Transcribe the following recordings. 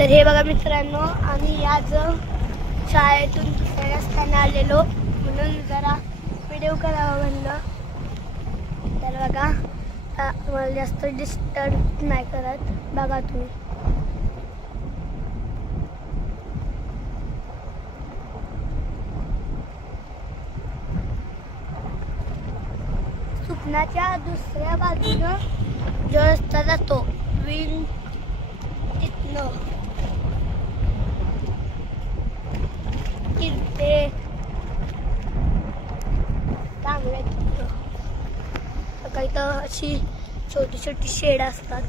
तर हे बघा मित्रांनो, आम्ही आज शाळेतून दुसऱ्या रस्त्याने आलेलो म्हणून जरा व्हिडिओ करावा म्हणलं. तर बघा तुम्हाला जास्त डिस्टर्ब नाही करत, बघा तुम्ही. सुपनाच्या दुसऱ्या बाजूनं जो रस्ता जातो विन तिथनं किरपे तांबड्या तिथं काही तर अशी छोटी छोटी शेड असतात.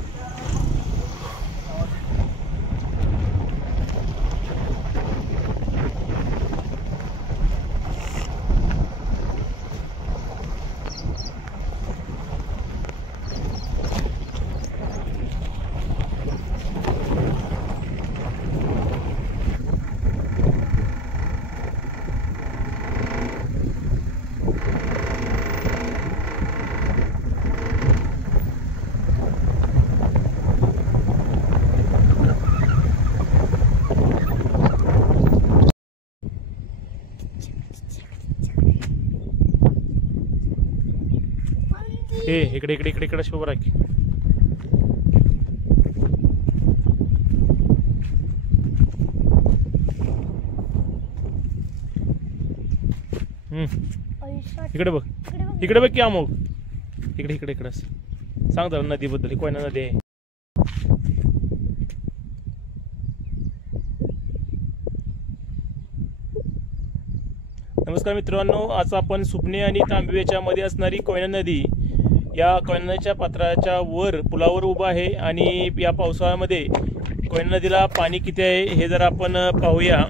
इकडे इकडे इकडे इकडे शोभा राखी. इकडे बघ, इकडे बघ की अमोल, इकडे इकडे इकडे सांग जरा नदीबद्दल. कोयना नदी आहे. नमस्कार मित्रांनो, आज आपण सुपणे आणि तांबवेच्या मध्ये असणारी कोयना नदी, या कोयना नदीच्या पात्राच्या वर पुलावर उभा आहे. आणि या पावसाळ्यामध्ये कोयना नदीला पाणी किती आहे हे जर आपण पाहूया.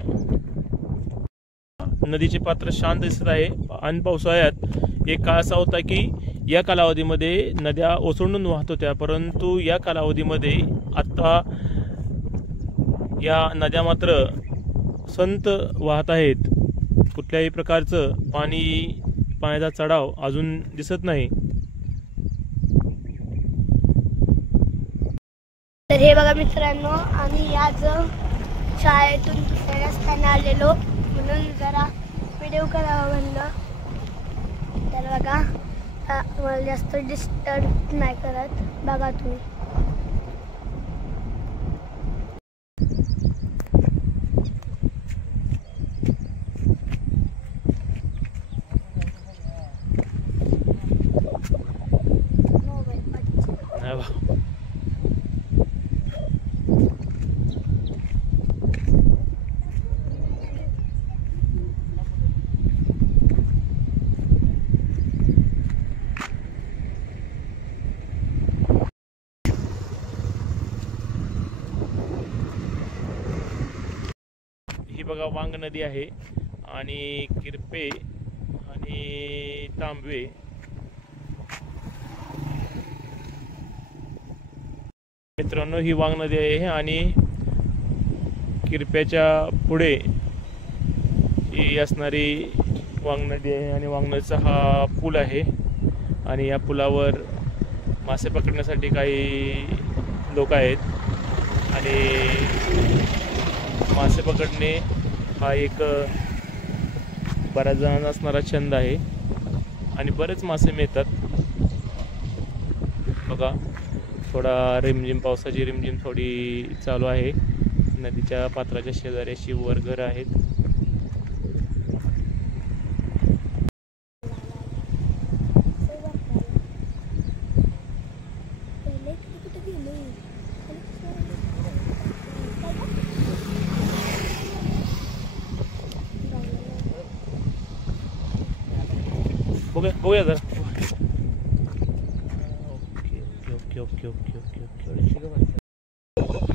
नदीचे पात्र शांत दिसत आहे. आणि पावसाळ्यात एक काळ असा होता की या कालावधीमध्ये नद्या ओसंडून वाहत होत्या, परंतु या कालावधीमध्ये आता या नद्या मात्र संत वाहत आहेत. कुठल्याही प्रकारचं पाण्याचा चढाव अजून दिसत नाही. तर हे बघा मित्रांनो, आम्ही आज शाळेतून दुसऱ्या रस्त्याने आलेलो म्हणून जरा व्हिडिओ करावा म्हणलं. तर बघा तुम्हाला जास्त डिस्टर्ब नाही करत, बघा तुम्ही. ही बघा वांग नदी आहे आणि किरपे आणि तांबवे. मित्रांनो, ही वांग नदी आहे आणि किरप्याच्या पुढे ही असणारी वांग नदी आहे. आणि वांग नदीचा हा पूल आहे आणि या पुलावर मासे पकडण्यासाठी काही लोक आहेत. आणि मासे पकडणे हा एक बऱ्याच जणांना असणारा छंद आहे आणि बरेच मासे मिळतात. बघा, थोडा रिमझिम, पावसाची रिमझिम थोडी चालू आहे. नदीच्या पात्राच्या शेजारी अशी वर घरं आहेत. बघूया जरा. Okay okay okay okay okay okay okay.